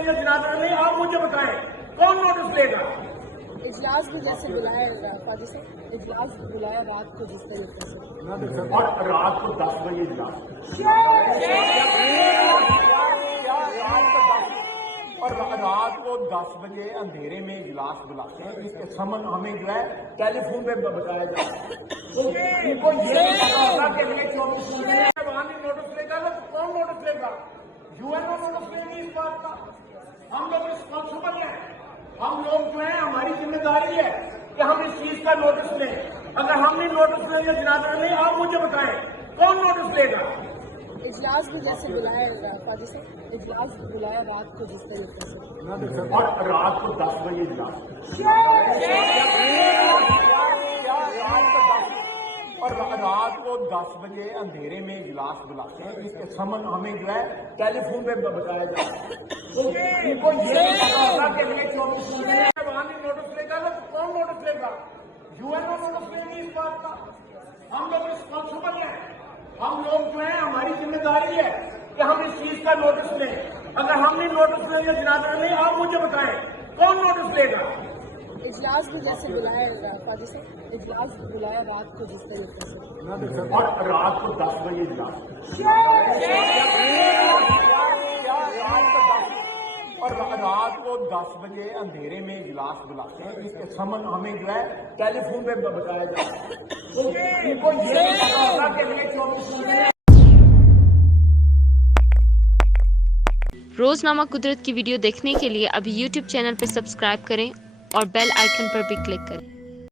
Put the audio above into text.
لیں یا جنازہ نہیں، آپ مجھے بتائیں کون نوٹس لے گا؟ اجلاس بھی جیسے بلایا قاضی صاحب، اجلاس بلایا رات کو جس طریقے سے، اور رات کو 10 بجے اجلاس، اور رات کو 10 بجے اندھیرے میں اجلاس بلاتے ہیں، اس کے سمن ہمیں جو ہے ٹیلی فون پہ بتایا جاتا ہے۔ ان کو یہ نہیں پتا ہوگا کہ ہمیں 24 گھنٹے میں وہاں بھی نوٹس لے گا تو کون نوٹس لے گا؟ یو این او نوٹس لے گی اس بات کا؟ ہم لوگ رسپانسبل ہیں، ہم لوگ جو ہیں ہماری ذمہ داری ہے کہ ہم اس چیز کا نوٹس لیں۔ اگر ہم نہیں نوٹس لیں یا جنازہ نہیں، آپ مجھے بتائیں کون نوٹس لے گا؟ اجلاس بھی جیسے بلایا قاضی صاحب، اجلاس بلایا رات کو جس طریقے سے، اور رات کو 10 بجے اجلاس، اور رات کو 10 بجے اندھیرے میں اجلاس بلاتے ہیں، اس کے سمن ہمیں جو ہے ٹیلی فون پہ بتایا جاتا ہے۔ ان کو یہ نہیں پتا ہوگا کہ ہمیں 24 گھنٹے میں وہاں بھی نوٹس لے گا تو کون نوٹس لے گا؟ یو این او نوٹس لے گی اس بات کا؟ ہم لوگ رسپانسبل ہیں، ہم لوگ جو ہیں ہماری ذمہ داری ہے کہ ہم اس چیز کا نوٹس لیں۔ اگر ہم نہیں نوٹس لیں یا جنازہ نہیں، آپ مجھے بتائیں کون نوٹس لے گا؟ اجلاس بھی جیسے بلایا قاضی صاحب، اجلاس بلایا رات کو جس طریقے سے، اور رات کو 10 بجے اجلاس، اور رات کو 10 بجے اندھیرے میں اجلاس بلاتے ہیں، اس کے سمن ہمیں جو ہے ٹیلی فون پہ بتایا جاتا ہے۔ ان کو یہ نہیں پتا ہوگا کہ ہمیں 24 گھنٹے روزنامہ قدرت کی ویڈیو دیکھنے کے لیے ابھی یوٹیوب چینل پر سبسکرائب کریں اور بیل آئیکن پر بھی کلک کریں۔